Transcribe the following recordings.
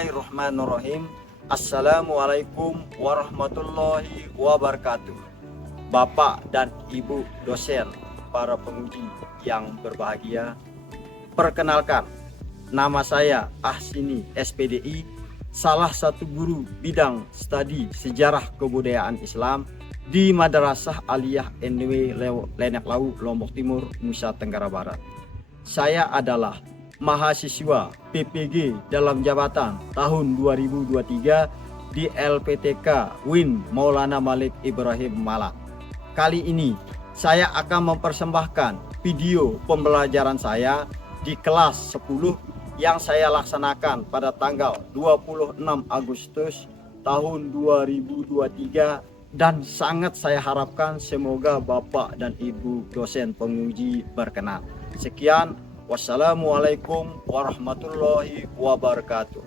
Bismillahirrahmanirrahim. Assalamualaikum warahmatullahi wabarakatuh. Bapak dan Ibu dosen, para penguji yang berbahagia, perkenalkan, nama saya Ahsini SPDI, salah satu guru bidang studi sejarah kebudayaan Islam di Madrasah Aliyah NW Lenek Lau, Lombok Timur, Nusa Tenggara Barat. Saya adalah mahasiswa PPG dalam jabatan tahun 2023 di LPTK Win Maulana Malik Ibrahim Malak. Kali ini saya akan mempersembahkan video pembelajaran saya di kelas 10 yang saya laksanakan pada tanggal 26 Agustus tahun 2023, dan sangat saya harapkan semoga Bapak dan Ibu dosen penguji berkenan. Sekian, wassalamualaikum warahmatullahi wabarakatuh.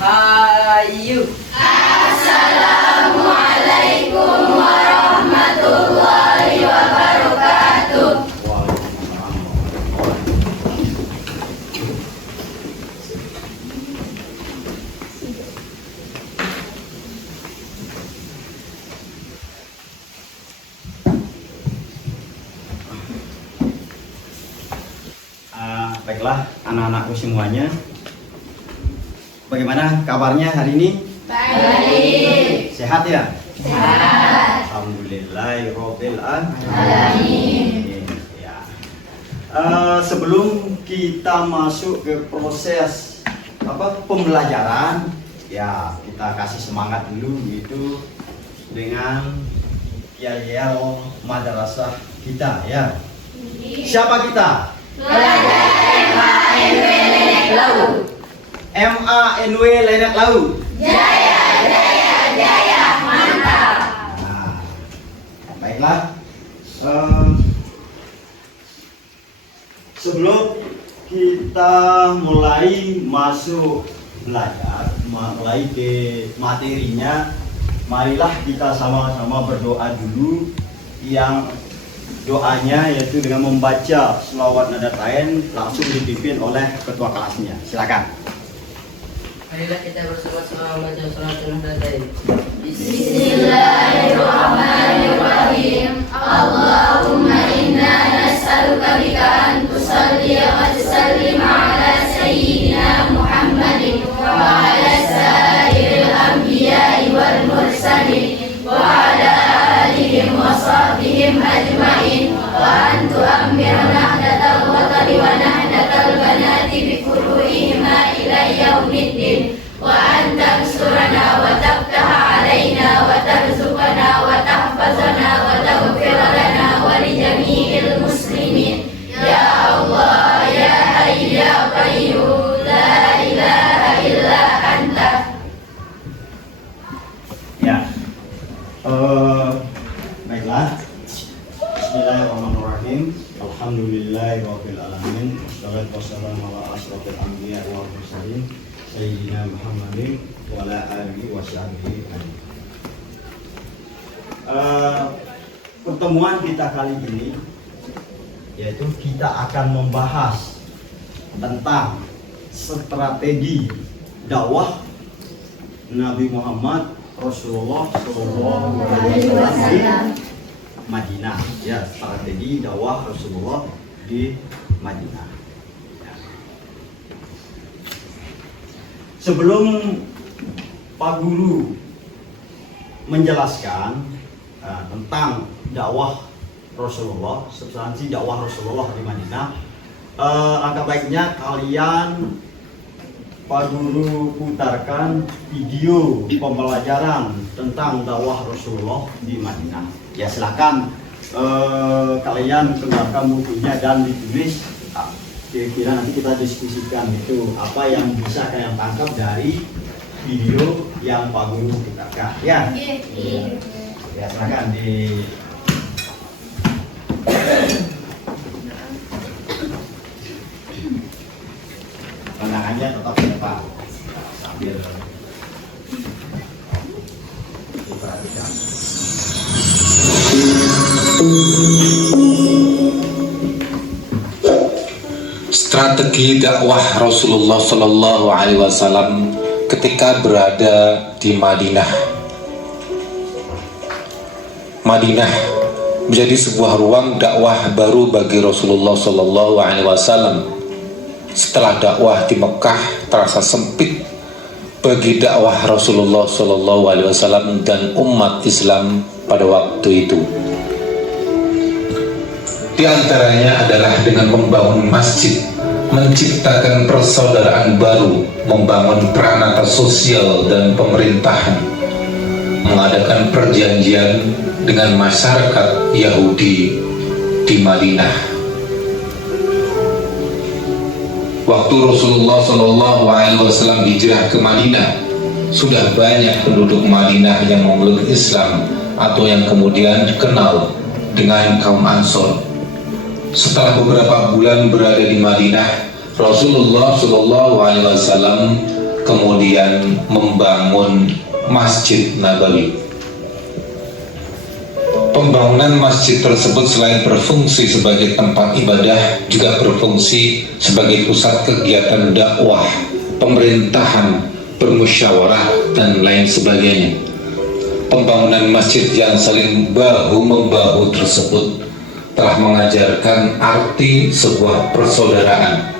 Ayo. Assalamualaikum warahmatullahi wabarakatuh. Baiklah anak-anakku semuanya, bagaimana kabarnya hari ini? Baik. Sehat ya? Sehat. Alhamdulillahirabbil alamin. Ya. Sebelum kita masuk ke proses pembelajaran, ya kita kasih semangat dulu gitu dengan yel-yel madrasah kita ya. Siapa kita? MANW Lenek Lau. MANW Lenek Lau. Jaya, jaya, jaya, mantap. Nah, baiklah. Sebelum kita mulai masuk belajar, mulai ke materinya, marilah kita sama-sama berdoa dulu. Yang doanya yaitu dengan membaca selawat nada tain, langsung dipimpin oleh ketua kelasnya. Silakan. Marilah kita bersama-sama membaca salat nada tain. Bismillahirrahmanirrahim. Allahumma inna nas'aluka bika an tusalli wa tusallim ala sayyidina Muhammadin wa ala sairil anbiya'i wal mursalin wa ala alihim wa sahbihim ajma'in wa an tu'ammirna nahdatal watari wa nahdatal banati bi furu'ihima ila yaumiddin wa an tansurana wa tabtaha alaina wa tarzuqana wa tahfazana wa taghfir lana wa li jami'il muslimin ya Allah ya hayy ya qayyum la ilaha illa anta. Ya. Baiklah. Bismillahirrahmanirrahim. Alhamdulillahirabbil alamin. Wassalatu wassalamu ala asrofil anbiya wal mursalin sayyidina Muhammadin wa ala alihi washabbihi ajmain. Pertemuan kita kali ini yaitu kita akan membahas tentang strategi dakwah Nabi Muhammad Rasulullah Shallallahu Alaihi Wasallam di Madinah, ya, strategi dakwah Rasulullah di Madinah. Ya. Sebelum Pak Guru menjelaskan tentang dakwah Rasulullah, substansi dakwah Rasulullah di Madinah, agak baiknya kalian Pak Guru putarkan video pembelajaran tentang dakwah Rasulullah di Madinah. Ya silakan kalian keluarkan bukunya dan ditulis. Kira-kira nanti kita diskusikan itu apa yang bisa kalian tangkap dari video yang Pak Guru putarkan. Ya. Ya silakan di. Pandangannya tetap Pak sambil diperhatikan. strategi dakwah Rasulullah Shallallahu Alaihi Wasallam ketika berada di Madinah. Madinah menjadi sebuah ruang dakwah baru bagi Rasulullah Shallallahu Alaihi Wasallam. Setelah dakwah di Mekah terasa sempit bagi dakwah Rasulullah Shallallahu Alaihi Wasallam dan umat Islam pada waktu itu. Di antaranya adalah dengan membangun masjid, menciptakan persaudaraan baru, membangun peranata sosial dan pemerintahan, mengadakan perjanjian dengan masyarakat Yahudi di Madinah. Waktu Rasulullah Shallallahu Alaihi Wasallam hijrah ke Madinah, sudah banyak penduduk Madinah yang memeluk Islam atau yang kemudian dikenal dengan kaum Ansor. Setelah beberapa bulan berada di Madinah, Rasulullah Shallallahu Alaihi Wasallam kemudian membangun Masjid Nabawi. Pembangunan masjid tersebut selain berfungsi sebagai tempat ibadah, juga berfungsi sebagai pusat kegiatan dakwah, pemerintahan, bermusyawarah, dan lain sebagainya. Pembangunan masjid yang saling bahu-membahu tersebut telah mengajarkan arti sebuah persaudaraan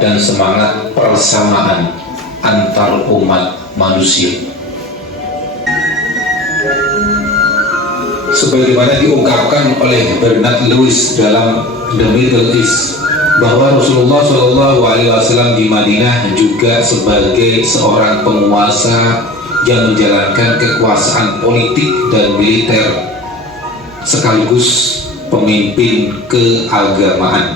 dan semangat persamaan antar umat manusia. Sebagaimana diungkapkan oleh Bernard Lewis dalam The Middle East, bahwa Rasulullah Shallallahu Alaihi Wasallam di Madinah juga sebagai seorang penguasa yang menjalankan kekuasaan politik dan militer sekaligus pemimpin keagamaan.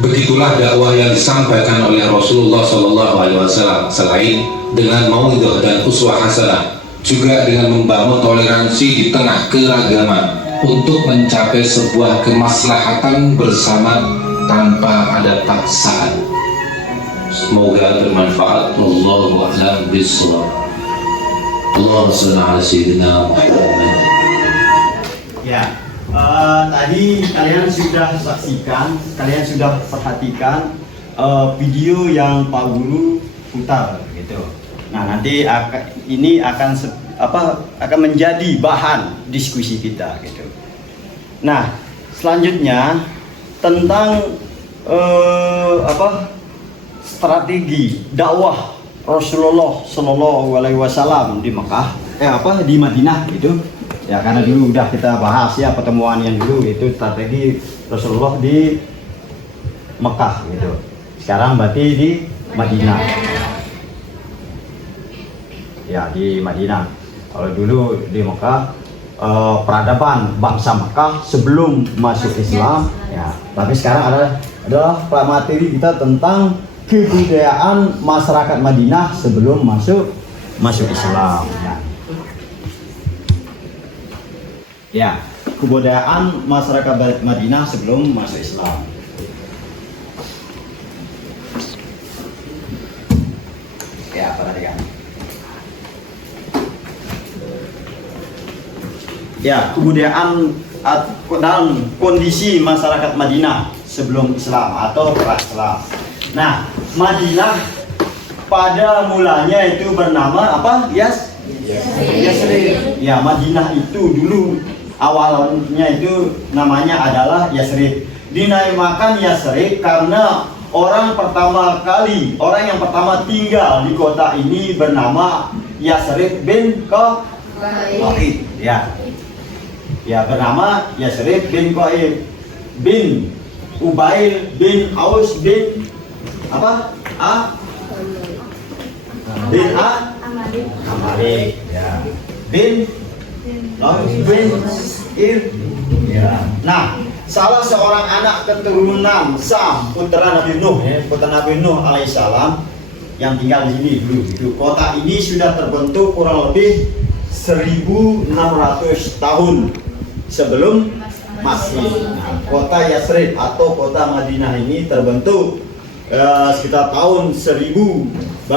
Begitulah dakwah yang disampaikan oleh Rasulullah Shallallahu Alaihi Wasallam. Selain dengan mauidhah dan uswah hasanah, juga dengan membangun toleransi di tengah keragaman untuk mencapai sebuah kemaslahatan bersama tanpa ada paksaan. Semoga bermanfaat. Wallahu a'lam bishawab. Allahumma shalli ala sayyidina Muhammad. Ya, tadi kalian sudah saksikan, kalian sudah perhatikan video yang Pak Guru putar, gitu. Nah, nanti ini akan menjadi bahan diskusi kita, gitu. Nah, selanjutnya tentang strategi dakwah Rasulullah Shallallahu Alaihi Wasallam di Mekah, di Madinah, gitu. Ya, karena dulu udah kita bahas ya pertemuan yang dulu itu strategi Rasulullah di Mekah, gitu. Sekarang berarti di Madinah. Ya, di Madinah. Kalau dulu di Mekah, peradaban bangsa Mekah sebelum masuk Islam. Ya, tapi sekarang adalah materi kita tentang kebudayaan masyarakat Madinah sebelum masuk Islam. Ya, kebudayaan masyarakat Madinah sebelum masuk Islam. Ya, perhatikan. Ya, kebudayaan dan kondisi masyarakat Madinah sebelum Islam atau pra-Islam. Nah, Madinah pada mulanya itu bernama apa? Yasrib. Ya, Madinah itu dulu awalnya itu namanya adalah Yasrib. Dinamakan Yasrib karena orang yang pertama tinggal di kota ini bernama Yasrib bin Qaib. Ya, bernama Yasrib bin Qaib bin Ubail bin Aus bin Amalik. Ya. Bin Ya. Nah, salah seorang anak keturunan Sam, putra Nabi Nuh alaihissalam yang tinggal di sini dulu. Kota ini sudah terbentuk kurang lebih 1600 tahun sebelum Masehi. Nah, kota Yasrib atau kota Madinah ini terbentuk sekitar tahun 1600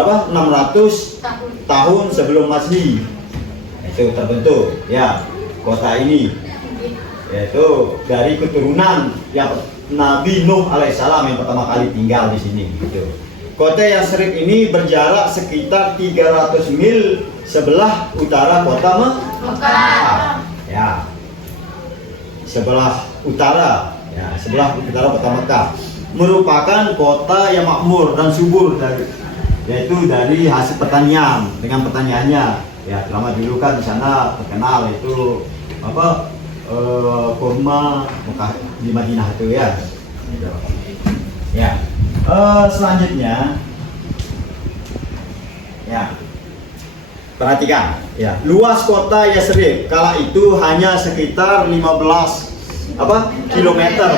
tahun sebelum Masehi. Itu terbentuk ya kota ini. yaitu dari keturunan yang Nabi Nuh alaihissalam yang pertama kali tinggal di sini gitu. Kota Yasrib ini berjarak sekitar 300 mil sebelah utara kota Mekah. Ya. Sebelah utara kota Mekah. Merupakan kota yang makmur dan subur yaitu dari hasil pertanian dengan pertaniannya. Ya, selama dulu kan di sana terkenal itu kurma Mekah di Madinah itu ya. Ya. Selanjutnya ya. Perhatikan ya, luas kota Yasrib kala itu hanya sekitar 15 kilometer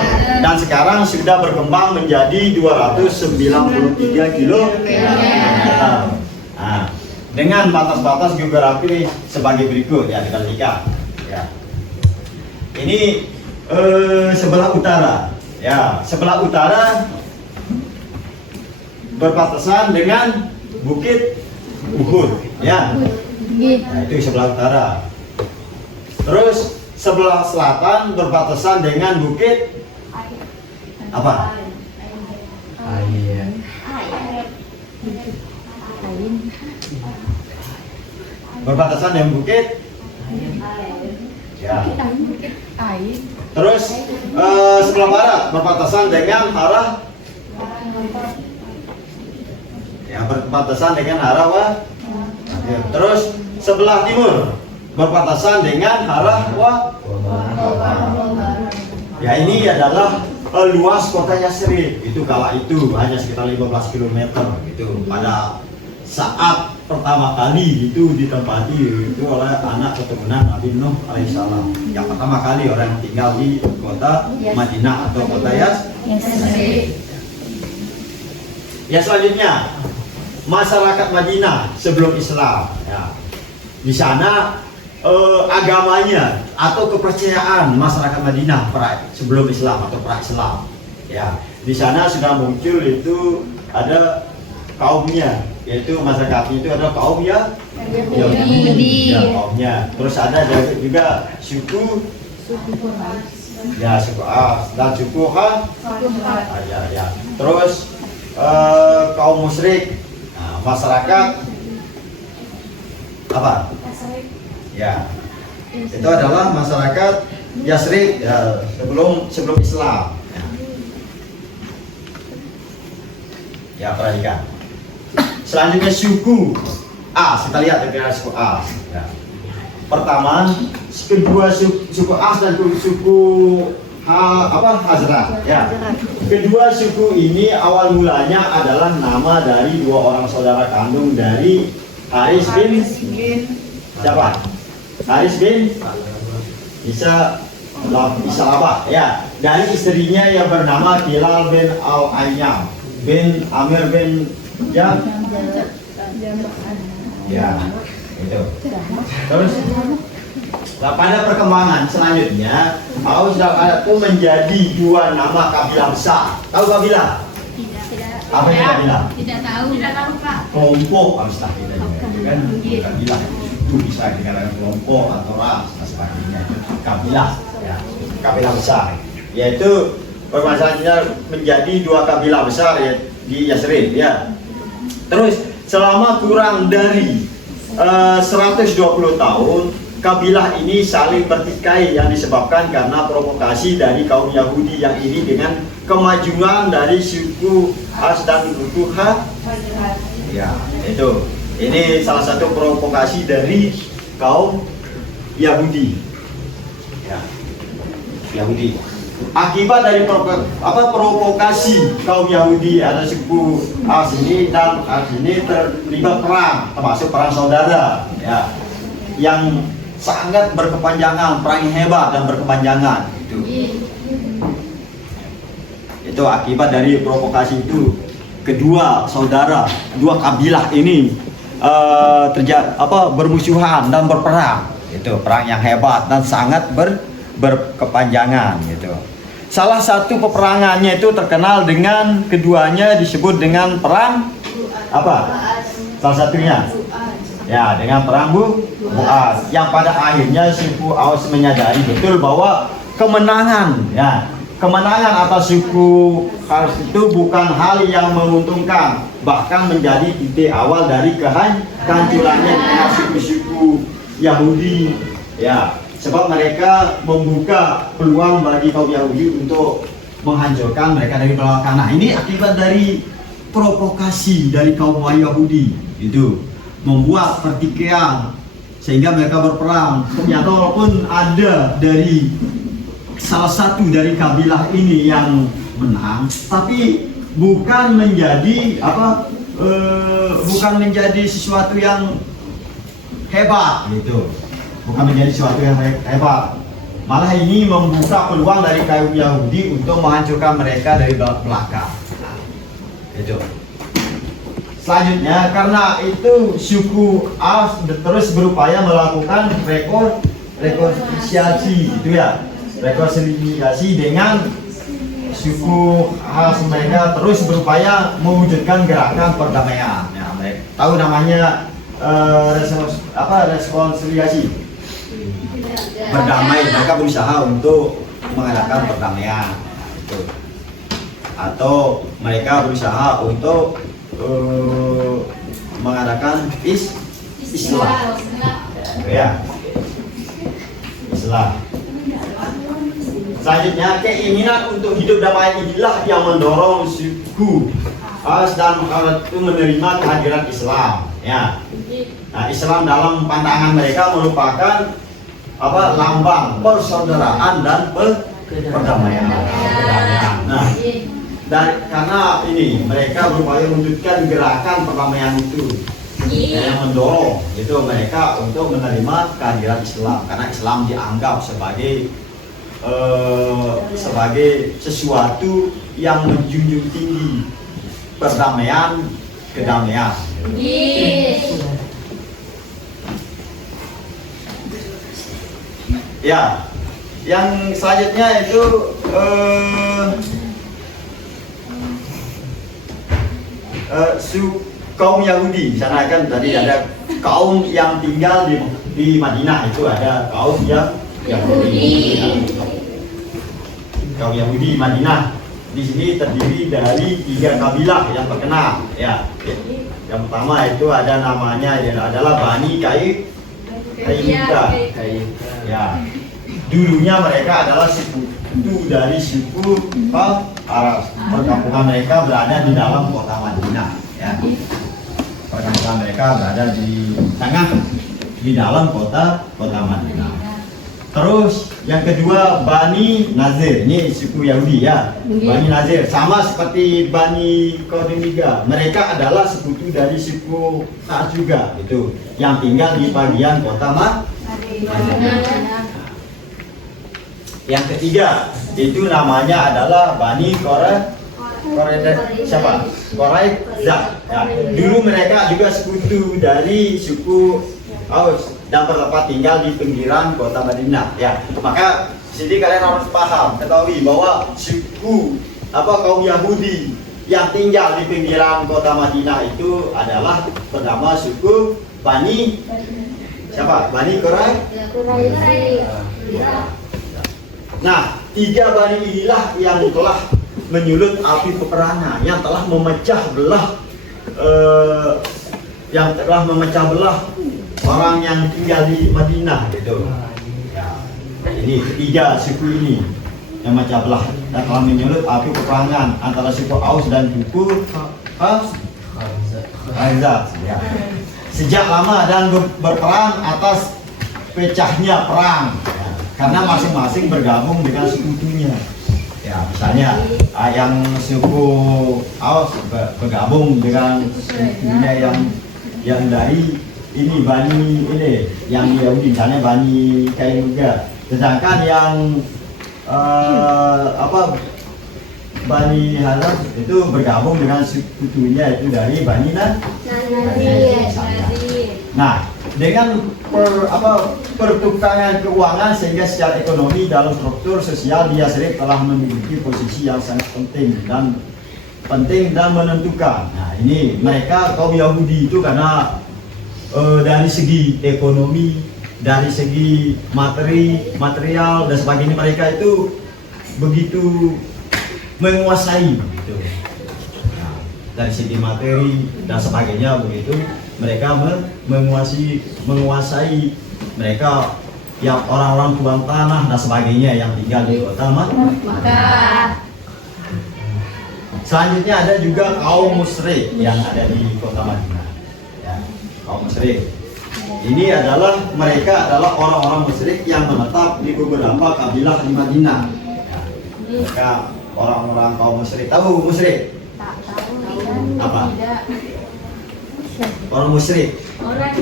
dan sekarang sudah berkembang menjadi 293 kilometer. Nah, dengan batas-batas geografi sebagai berikut ya, dikalikan ya. Ini sebelah utara ya, sebelah utara berbatasan dengan Bukit Uhud ya. Nah, itu sebelah utara. Terus sebelah selatan berbatasan dengan Bukit apa? Berbatasan dengan Bukit ya. Terus sebelah barat berbatasan dengan arah ya, berbatasan dengan arah terus sebelah timur berbatasan dengan arah ya. Ini adalah luas kota Yasrib itu kala itu hanya sekitar 15 km gitu pada saat pertama kali itu ditempati itu oleh anak keturunan Nabi Nuh alaihissalam yang pertama kali orang yang tinggal di kota Madinah atau kota Yasrib. Ya, selanjutnya masyarakat Madinah sebelum Islam ya. Di sana agamanya atau kepercayaan masyarakat Madinah sebelum Islam atau pra-Islam ya. Di sana sudah muncul itu ada kaumnya, yaitu masyarakatnya itu ada kaum Yahudi ya, kaumnya. Terus ada juga suku ya, suku As dan suku Ha ya. Terus kaum musyrik. Masyarakat apa? Ya, itu adalah masyarakat Yasrib ya, sebelum Islam. Ya, perhatikan. Selanjutnya suku As, kita lihat ya, suku As. Ya. Pertama, kedua suku As dan suku Hazrah ya. Kedua suku ini awal mulanya adalah nama dari dua orang saudara kandung dari Haris bin siapa? Haris bin Isalabah ya, dari istrinya yang bernama Hilal bin Al-Ayyam bin Amir bin Jam ya, itu. Terus pada perkembangan selanjutnya Aus dan Arab itu menjadi dua nama kabilah besar. Tahu kabilah? Tidak. Apa itu kabilah? Tidak tahu Pak. Kelompok istilah kita juga kan kabilah itu bisa dikatakan kelompok atau ras dan sebagainya. Kabilah ya, kabilah besar. Yaitu permasalahannya menjadi dua kabilah besar ya, di Yasrib ya. Terus selama kurang dari 120 tahun kabilah ini saling bertikai yang disebabkan karena provokasi dari kaum Yahudi yang ini dengan kemajuan dari suku As dan suku Ha. Ya, itu. Ini salah satu provokasi dari kaum Yahudi. Ya. Yahudi. Akibat dari provokasi kaum Yahudi ada suku As ini dan As ini terlibat perang, termasuk perang saudara ya. Yang sangat berkepanjangan, perang hebat dan berkepanjangan itu akibat dari provokasi itu. Kedua saudara, dua kabilah ini bermusuhan dan berperang. Itu perang yang hebat dan sangat berkepanjangan gitu. Salah satu peperangannya itu terkenal dengan keduanya disebut dengan perang apa? Salah satunya dengan perang Bu'as yang pada akhirnya suku Aus menyadari betul bahwa kemenangan, ya. Kemenangan atas suku Khas itu bukan hal yang menguntungkan, bahkan menjadi titik awal dari kehancurannya suku-suku Yahudi, ya. Sebab mereka membuka peluang bagi kaum Yahudi untuk menghancurkan mereka dari belakang. Nah, ini akibat dari provokasi dari kaum Yahudi itu membuat pertikaian sehingga mereka berperang. Ternyata walaupun ada dari salah satu dari kabilah ini yang menang, tapi bukan menjadi bukan menjadi sesuatu yang hebat gitu. Bukan menjadi sesuatu yang hebat. Malah ini membuka peluang dari kaum Yahudi untuk menghancurkan mereka dari belakang. Itu. Selanjutnya, karena itu suku Aus terus berupaya melakukan rekonsiliasi, gitu ya, rekonsiliasi dengan suku Aus. Mereka terus berupaya mewujudkan gerakan perdamaian. Ya, mereka tahu namanya rekonsiliasi. Berdamai, mereka berusaha untuk mengadakan perdamaian, gitu. Atau mereka berusaha untuk mengadakan islah, ya, islah. Selanjutnya, keinginan untuk hidup damai inilah yang mendorong suku Aus dan Khazraj itu menerima kehadiran Islam, ya. Nah, Islam dalam pandangan mereka merupakan lambang persaudaraan dan perdamaian. Nah, karena ini mereka berupaya mewujudkan gerakan perdamaian itu, yang mendorong itu mereka untuk menerima kehadiran Islam, karena Islam dianggap sebagai sesuatu yang menjunjung tinggi perdamaian, kedamaian. Ya, yang selanjutnya itu kaum Yahudi. Di sana kan tadi ada kaum yang tinggal di Madinah, itu ada kaum yang Yahudi. Kaum Yahudi Madinah di sini terdiri dari 3 kabilah yang terkenal, ya. Yang pertama itu ada namanya adalah Bani Kayuka. Ya, dulunya mereka adalah sekutu dari suku Arab. Perkampungan mereka berada di dalam kota Madinah, ya. Perkampungan mereka berada di dalam kota Madinah. Terus yang kedua Bani Nazir, ini suku Yahudi, ya. Bani Nazir sama seperti Bani Quraizah. Mereka adalah sekutu dari suku Khas juga, itu yang tinggal di bagian kota Madinah. Yang ketiga itu namanya adalah Bani Quraizah. Ya. Dulu mereka juga sekutu dari suku Aus dan bertempat tinggal di pinggiran kota Madinah, ya. Maka sini kalian harus paham, ketahui bahwa suku kaum Yahudi yang tinggal di pinggiran kota Madinah itu adalah pertama suku Bani Quraizah. Nah, 3 Bani inilah yang telah menyulut api peperangan, yang telah memecah belah orang yang tinggal di Madinah, gitu. Ya, ini 3 suku ini yang memecah belah dan telah menyulut api peperangan antara suku Aus dan suku Khazraj, ya. Sejak lama dan berperan atas pecahnya perang, ya, karena masing-masing bergabung dengan sekutunya. Ya, misalnya yang suku Aus bergabung dengan sukunya yang dari ini Bani ini yang Yahudi, misalnya Bani Kayuga. Sedangkan yang Bani Khazraj itu bergabung dengan sekutunya itu dari Bani Nadir. Nah, dengan pertukaran keuangan sehingga secara ekonomi dalam struktur sosial dia sering telah memiliki posisi yang sangat penting dan menentukan. Nah, ini mereka kaum Yahudi itu karena dari segi ekonomi dari segi material dan sebagainya mereka itu begitu menguasai gitu. Nah, dari segi materi dan sebagainya begitu mereka menguasai mereka yang orang-orang tuan tanah dan sebagainya yang tinggal di kota Makkah. Selanjutnya ada juga kaum musyrik yang ada di kota Madinah. Ya, kaum musyrik. Ini adalah mereka adalah orang-orang musyrik yang menetap di beberapa kabilah di Madinah. Ya, mereka orang-orang kaum musyrik. Tahu musyrik? Tak tahu. Apa? Orang musyrik. Orang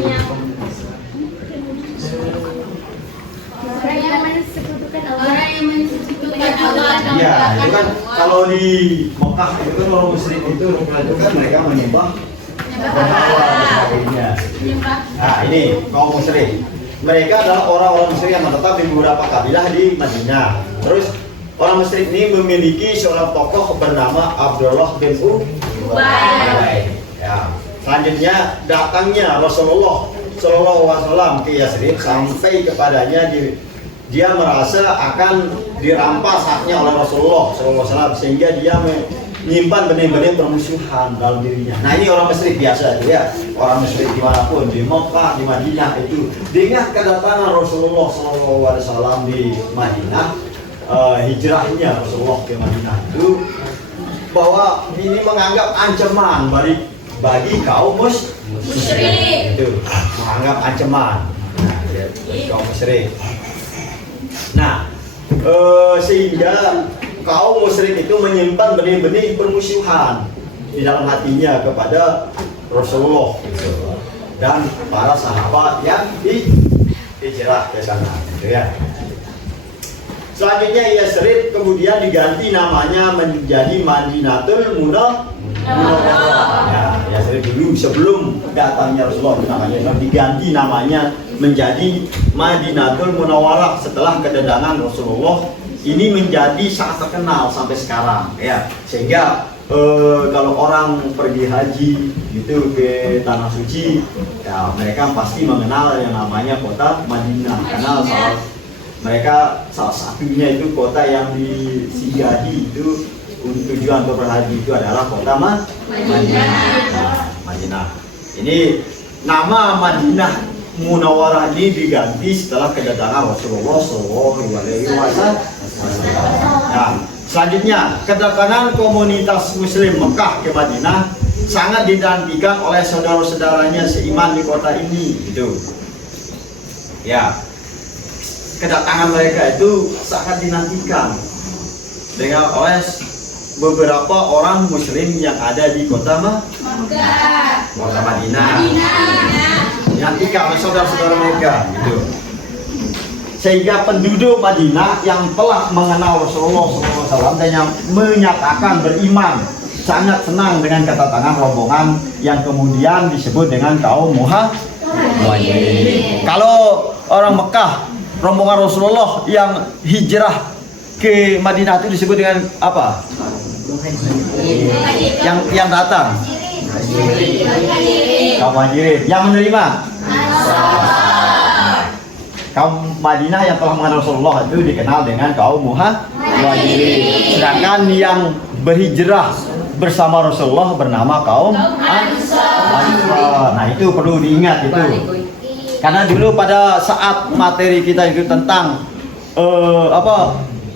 yang mensekutukan Allah. Iya, itu kan kalau di Mekah itu kan orang musyrik itu kan mereka menyembah berhala dan sebagainya. Nah, ini kaum musyrik. Mereka adalah orang-orang musyrik yang menetap di beberapa kabilah di Madinah. Terus orang musyrik ini memiliki seorang tokoh bernama Abdullah bin Ubay. Ya. Selanjutnya datangnya Rasulullah Shallallahu Alaihi Wasallam ke Yasrib sampai kepadanya dia merasa akan dirampas haknya oleh Rasulullah Shallallahu Alaihi Wasallam sehingga dia menyimpan benih-benih permusuhan dalam dirinya. Nah ini orang musyrik biasa ya, orang musyrik dimanapun di Mekah, di Madinah itu dengan kedatangan Rasulullah Shallallahu Alaihi Wasallam di Madinah, hijrahnya Rasulullah ke Madinah itu bahwa ini menganggap ancaman bagi kaum musyrik itu menganggap ancaman kaum musyrik. Nah, sehingga kaum musyrik itu menyimpan benih-benih permusuhan di dalam hatinya kepada Rasulullah dan para sahabat yang hijrah ke sana, gitu ya. Selanjutnya Yasrib kemudian diganti namanya menjadi Madinatul Munawwarah. Ya, Yasrib dulu sebelum datangnya Rasulullah namanya diganti namanya menjadi Madinatul Munawwarah setelah kedatangan Rasulullah. Ini menjadi sangat terkenal sampai sekarang ya, sehingga kalau orang pergi haji gitu ke tanah suci ya mereka pasti mengenal yang namanya kota Madinah karena mereka salah satunya itu kota yang disinggahi itu untuk tujuan untuk berhaji itu adalah kota Madinah. Nah, Madinah. Ini nama Madinah Munawwarah ini diganti setelah kedatangan Rasulullah SAW. Nah, selanjutnya kedatangan komunitas Muslim Mekah ke Madinah sangat dinantikan oleh saudara-saudaranya seiman di kota ini, gitu. Ya, kedatangan mereka itu sangat dinantikan oleh beberapa orang Muslim yang ada di kota Madinah. Dinantikan oleh saudara-saudara mereka, gitu. Sehingga penduduk Madinah yang telah mengenal Rasulullah SAW dan yang menyatakan beriman sangat senang dengan kedatangan rombongan yang kemudian disebut dengan kaum Muhajirin. Kalau orang Mekah, rombongan Rasulullah yang hijrah ke Madinah itu disebut dengan apa? Yang datang kaum Muhajirin. Yang menerima kaum Madinah yang telah mengenal Rasulullah itu dikenal dengan kaum Muhajirin. Sedangkan yang berhijrah bersama Rasulullah bernama kaum Ansar. Nah itu perlu diingat itu. Karena dulu pada saat materi kita itu tentang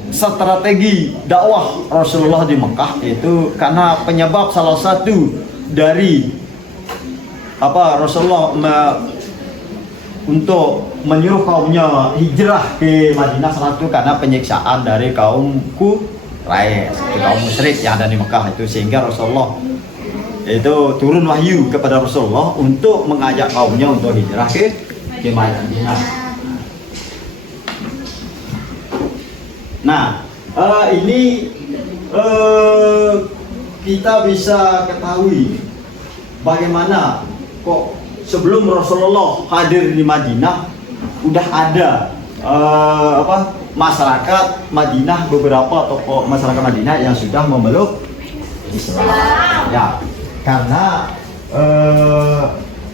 strategi dakwah Rasulullah di Mekah itu karena penyebab salah satu dari Rasulullah untuk menyuruh kaumnya hijrah ke Madinah salah satu karena penyiksaan dari kaum Quraisy, kaum musyrik yang ada di Mekah itu, sehingga Rasulullah itu turun wahyu kepada Rasulullah untuk mengajak kaumnya untuk hijrah ke Madinah. Nah, ini kita bisa ketahui bagaimana kok sebelum Rasulullah hadir di Madinah udah ada masyarakat Madinah, beberapa tokoh masyarakat Madinah yang sudah memeluk Islam. Ya, karena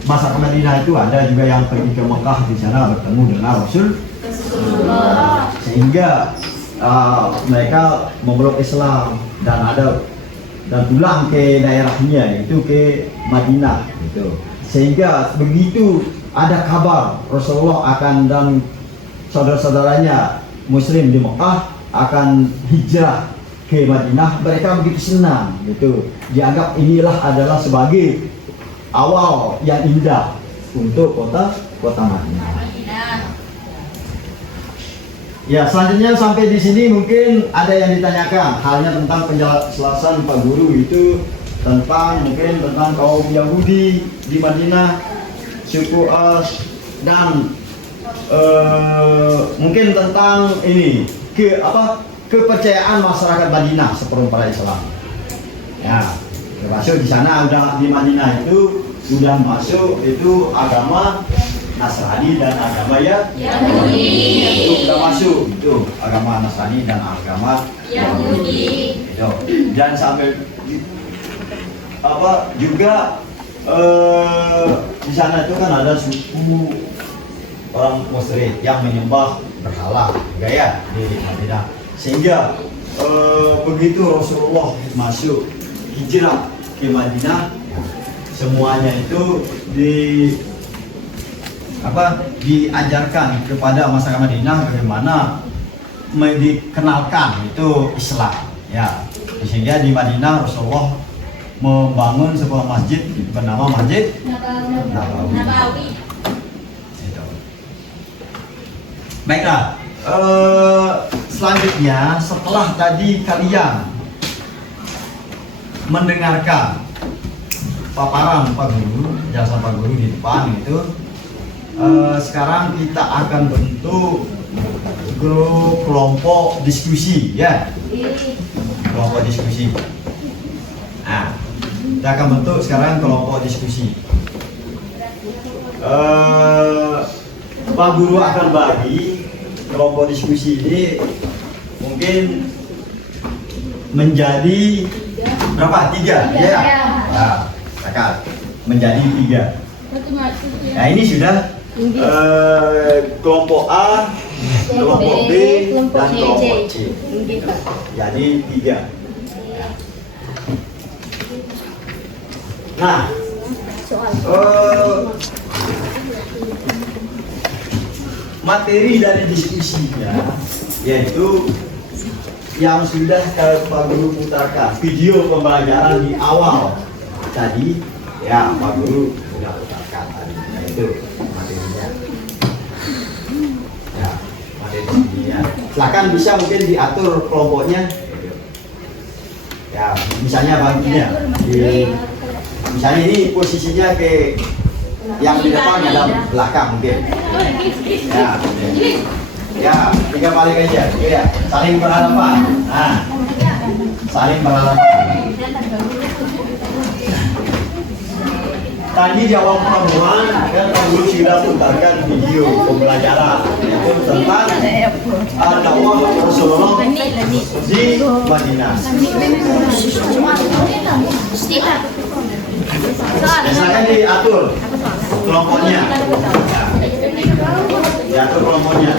masyarakat Madinah itu ada juga yang pergi ke Mekah, di sana bertemu dengan Rasul, sehingga mereka memeluk Islam dan pulang ke daerahnya, itu ke Madinah gitu. Sehingga begitu ada kabar Rasulullah akan dan saudara-saudaranya Muslim di Mekah akan hijrah ke Madinah, mereka begitu senang gitu. Dianggap inilah adalah sebagai awal yang indah untuk kota Madinah. Ya, selanjutnya sampai di sini mungkin ada yang ditanyakan, halnya tentang penjelasan Pak Guru itu tentang kaum Yahudi di Madinah, suku Aus, dan mungkin tentang ini kepercayaan masyarakat Madinah seperempara Islam. Ya, termasuk di sana udah di Madinah itu sudah masuk itu agama Nasrani dan agama Yahudi. Itu sudah masuk itu agama Nasrani dan agama Yahudi. Itu. Dan sampai juga di sana itu kan ada suku orang musyrik yang menyembah berhala juga ya di Madinah. Sehingga begitu Rasulullah masuk hijrah ke Madinah, semuanya itu diajarkan kepada masyarakat Madinah bagaimana dikenalkan itu Islam ya. Sehingga di Madinah Rasulullah membangun sebuah masjid bernama Masjid Nabawi. Baiklah, selanjutnya setelah tadi kalian mendengarkan paparan Pak Guru, jasa Pak Guru di depan itu, sekarang kita akan bentuk grup kelompok diskusi ya, kelompok diskusi. Nah, kita akan bentuk sekarang kelompok diskusi. Pak Guru akan bagi kelompok diskusi ini mungkin menjadi berapa? 3 ya? Nah, menjadi 3. Nah, ini sudah kelompok A, kelompok B, dan kelompok C. Jadi 3. Nah, materi dari diskusinya yaitu yang sudah Pak Guru putarkan, video pembelajaran di awal tadi ya, Pak Guru sudah putarkan tadi. Nah, itu materinya ya, materinya. Silakan bisa mungkin diatur kelompoknya ya, misalnya baginya misalnya ini posisinya ke yang di depan ada belakang mungkin ya 3 balik aja ya, saling berhadapan. Nah, saling berhadapan. Tadi di awal pertemuan kan Pak Guru sudah putarkan video pembelajaran itu tentang dakwah Rasulullah di Madinah. Silakan diatur kelompoknya. Diatur kelompoknya.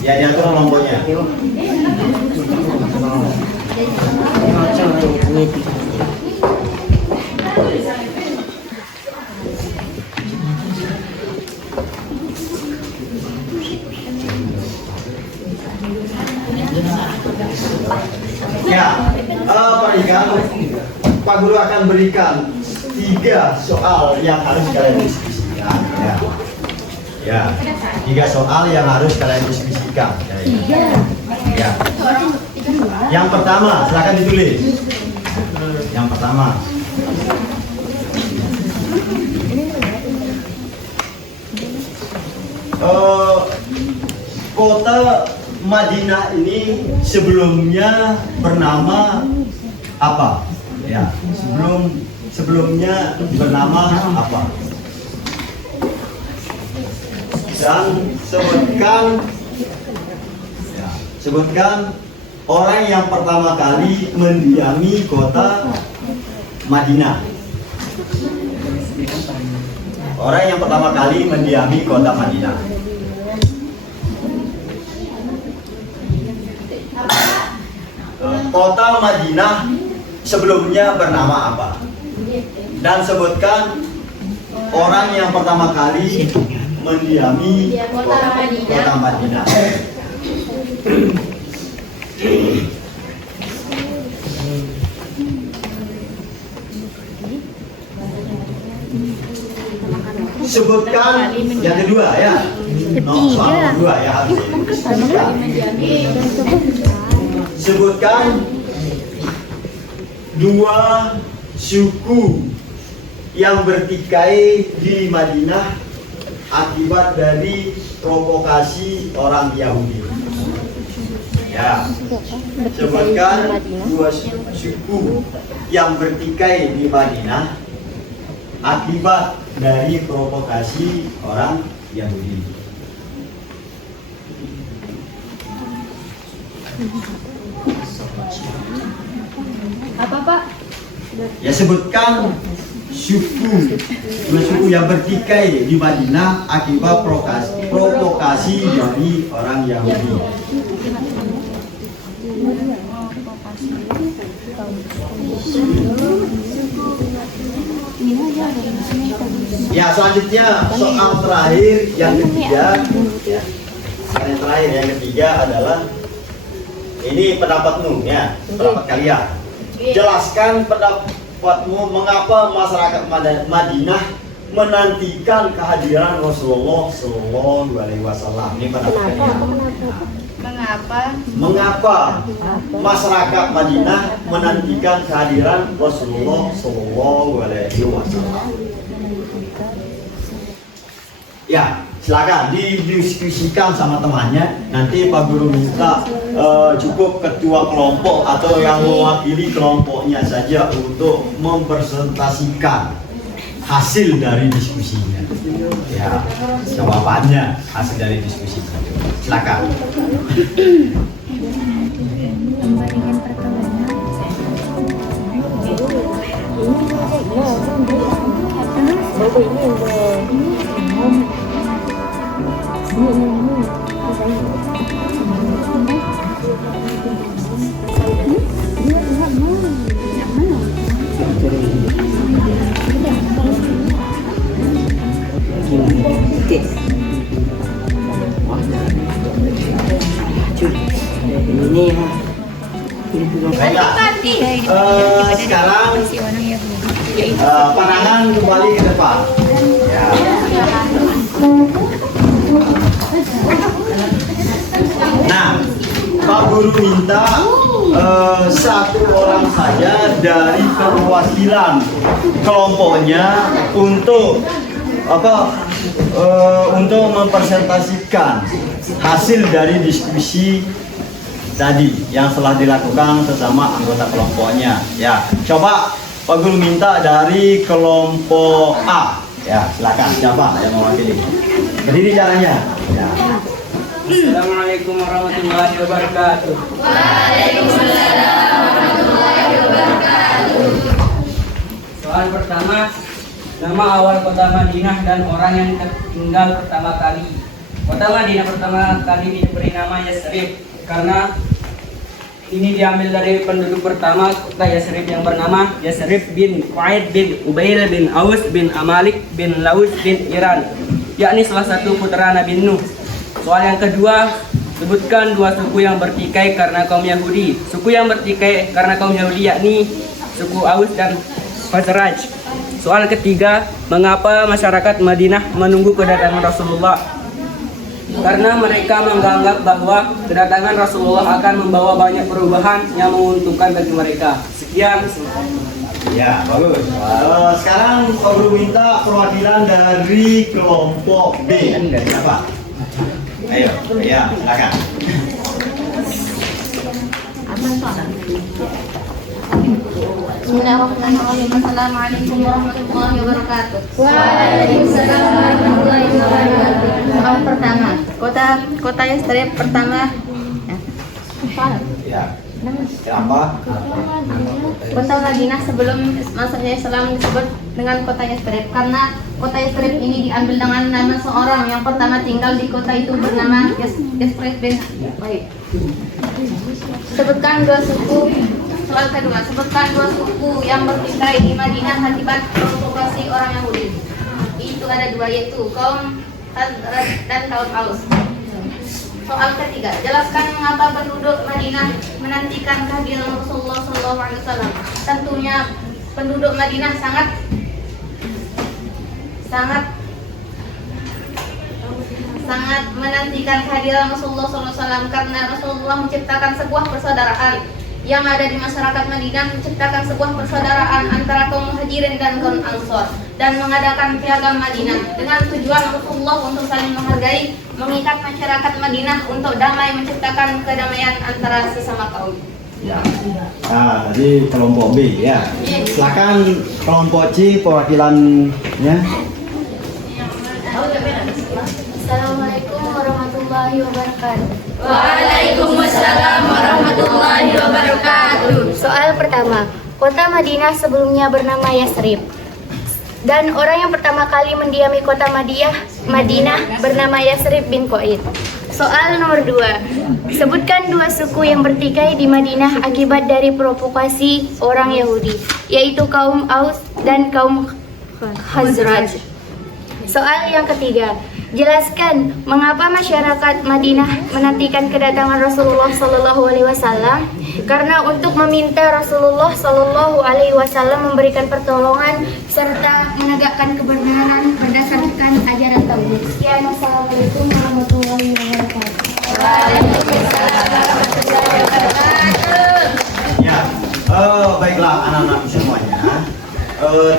Ya, diatur kelompoknya. Ya, Pak Guru akan berikan 3 soal yang harus kalian diskusikan. Ya, 3 soal yang harus kalian diskusikan. Ya. Yang pertama, silakan ditulis. Yang pertama. Kota Madinah ini sebelumnya bernama apa? Ya, sebelumnya bernama apa? Dan sebutkan orang yang pertama kali mendiami kota Madinah. Orang yang pertama kali mendiami kota Madinah. Kota Madinah sebelumnya bernama apa? Dan sebutkan orang yang pertama kali mendiami kota Madinah. Sebutkan yang kedua ya. Soal kedua ya harus sebutkan dua suku yang bertikai di Madinah akibat dari provokasi orang Yahudi. Ya, sebutkan dua suku yang bertikai di Madinah akibat dari provokasi orang Yahudi. Apa Pak? Ya, sebutkan dua suku yang bertikai di Madinah akibat provokasi dari orang Yahudi. Ya, selanjutnya soal terakhir yang ketiga. Ya, yang terakhir yang ketiga adalah ini pendapatmu ya, pendapat kalian. Jelaskan pendapatmu mengapa masyarakat Madinah menantikan kehadiran Rasulullah Shallallahu Alaihi Wasallam. Ini pendapat kalian. Mengapa masyarakat Madinah menantikan kehadiran Rasulullah Shallallahu Alaihi Wasallam? Ya, silakan didiskusikan sama temannya. Nanti Pak Guru minta cukup ketua kelompok atau yang mewakili kelompoknya saja untuk mempresentasikan hasil dari diskusinya. Ya, jawabannya hasil dari diskusi. Silakan. Baiklah, sekarang pandangan kembali ke depan. Ya. Nah, Pak Guru minta satu orang saja dari perwakilan kelompoknya untuk untuk mempresentasikan hasil dari diskusi tadi yang telah dilakukan sesama anggota kelompoknya. Ya, coba Pak Guru minta dari kelompok A. Ya, silakan. Siapa yang mewakili? Berdiri caranya. Ya. Assalamualaikum warahmatullahi wabarakatuh. Waalaikumsalam warahmatullahi wabarakatuh. Soal pertama, nama awal kota Madinah dan orang yang tinggal pertama kali. Kota Madinah pertama kali diberi nama Yasrib karena ini diambil dari penduduk pertama kota Yasrib yang bernama Yasrib bin Wa'id bin Ubail bin Aus bin Amalik bin Laus bin Iran, yakni salah satu putra Nabi Nuh. Soal yang kedua, sebutkan dua suku yang bertikai karena kaum Yahudi. Suku yang bertikai karena kaum Yahudi yakni suku Aus dan Khazraj. Soal ketiga, mengapa masyarakat Madinah menunggu kedatangan Rasulullah? Karena mereka menganggap bahwa kedatangan Rasulullah akan membawa banyak perubahan yang menguntungkan bagi mereka. Sekian. Ya, bagus. Sekarang Pak Guru minta perwakilan dari kelompok B. Dari apa? Ayo, ya, silakan. Bismillahirrahmanirrahim. Assalamualaikum warahmatullahi wabarakatuh. Waalaikumsalam warahmatullahi wabarakatuh. Soal pertama, kota Yastrib pertama. Ya. Kenapa? Kota Madinah sebelum masuknya Islam disebut dengan kota Yastrib karena kota Yastrib ini diambil dengan nama seorang yang pertama tinggal di kota itu bernama Yastrib bin Baik. Sebutkan dua suku. Soal kedua, sebutkan dua suku yang bertikai di Madinah akibat provokasi orang Yahudi. Itu ada dua, yaitu kaum Khazraj dan kaum Aus. Soal ketiga, jelaskan mengapa penduduk Madinah menantikan kehadiran Rasulullah SAW. Tentunya penduduk Madinah sangat menantikan kehadiran Rasulullah SAW karena Rasulullah menciptakan sebuah persaudaraan yang ada di masyarakat Madinah, menciptakan sebuah persaudaraan antara kaum Muhajirin dan kaum Ansor dan mengadakan piagam Madinah dengan tujuan Rasulullah untuk saling menghargai, mengikat masyarakat Madinah untuk damai, menciptakan kedamaian antara sesama kaum. Ya. Nah, jadi kelompok B ya. Silakan kelompok C perwakilannya. Assalamualaikum warahmatullahi wabarakatuh. Waalaikumsalam warahmatullahi wabarakatuh. Soal pertama, kota Madinah sebelumnya bernama Yatsrib. Dan orang yang pertama kali mendiami kota Madinah bernama Yatsrib bin Qaid. Soal nomor 2, sebutkan dua suku yang bertikai di Madinah akibat dari provokasi orang Yahudi, yaitu kaum Aus dan kaum Khazraj. Soal yang ketiga, jelaskan mengapa masyarakat Madinah menantikan kedatangan Rasulullah SAW. Karena untuk meminta Rasulullah SAW memberikan pertolongan serta menegakkan kebenaran berdasarkan ajaran tauhid. Sekian, wassalamualaikum warahmatullahi wabarakatuh. Ya, baiklah anak-anak semuanya.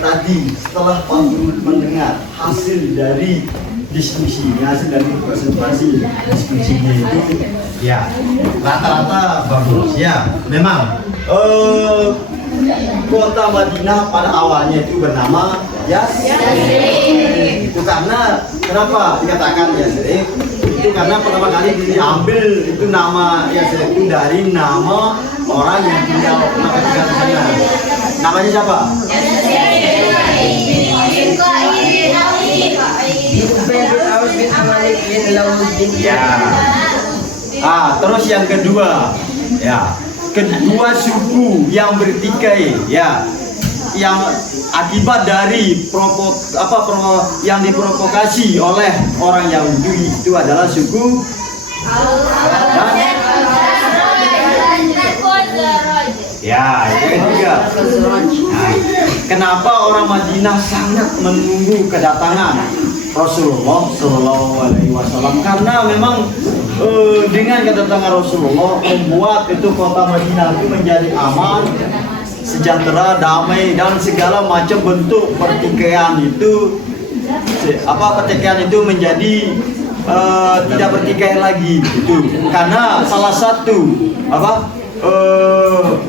Tadi setelah Pak Guru mendengar hasil dari diskusinya, hasil dari presentasi diskusinya itu, ya rata-rata bagus. Ya, memang kota Madinah pada awalnya itu bernama Yatsrib. Itu karena kenapa dikatakan Yatsrib? Itu karena pertama kali diambil itu nama Yatsrib itu dari nama orang yang tinggal di sana. Namanya siapa? Ya. Terus yang kedua, ya, kedua suku yang bertikai, ya, yang akibat dari yang diprovokasi oleh orang Yahudi itu adalah suku dan ya, yang ketiga. Nah, kenapa orang Madinah sangat menunggu kedatangan Rasulullah SAW? Karena memang dengan kedatangan Rasulullah membuat itu kota Madinah itu menjadi aman, sejahtera, damai, dan segala macam bentuk pertikaian itu menjadi tidak bertikai lagi itu. Karena salah satu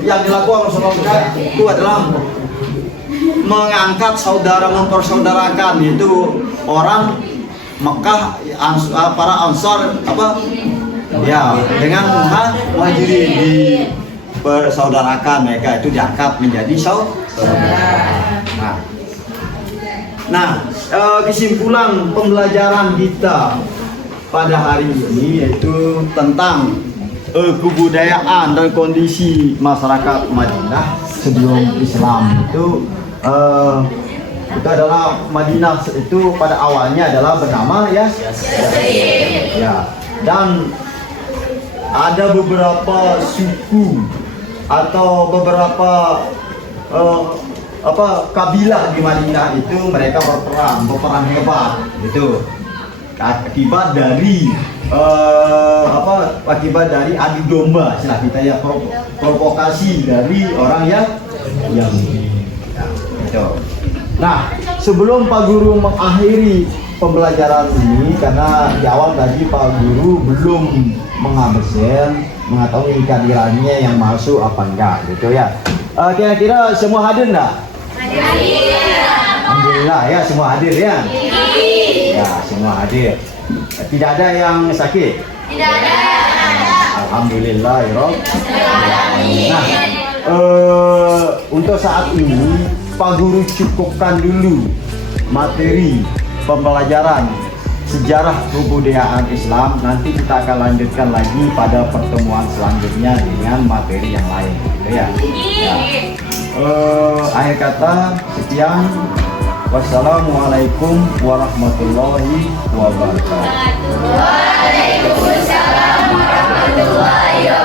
yang dilakukan Rasulullah itu adalah mengangkat mempersaudarakan itu orang Mekah, para Ansar dengan Muhajirin, dipersaudarakan, mereka itu diangkat menjadi saudara. Nah, kesimpulan pembelajaran kita pada hari ini yaitu tentang kebudayaan dan kondisi masyarakat Madinah sebelum Islam itu adalah Madinah itu pada awalnya adalah bernama Yatsrib. Ya, dan ada beberapa suku atau beberapa kabilah di Madinah itu mereka berperang hebat itu akibat dari adu domba, istilah kita ya, provokasi dari orang yang gitu. Nah, sebelum Pak Guru mengakhiri pembelajaran ini, karena di awal tadi Pak Guru belum mengabsen mengetahui kehadirannya yang masuk apa enggak gitu ya. Kira-kira semua hadir enggak? Alhamdulillah ya, semua hadir ya. Ya, semua hadir. Tidak ada yang sakit? Tidak ada. Alhamdulillah ya Rob. Nah, untuk saat ini Pak Guru cukupkan dulu materi pembelajaran sejarah kebudayaan Islam. Nanti kita akan lanjutkan lagi pada pertemuan selanjutnya dengan materi yang lain, gitu ya. Akhir kata sekian. Wassalamualaikum warahmatullahi wabarakatuh. Waalaikumsalam warahmatullahi wabarakatuh.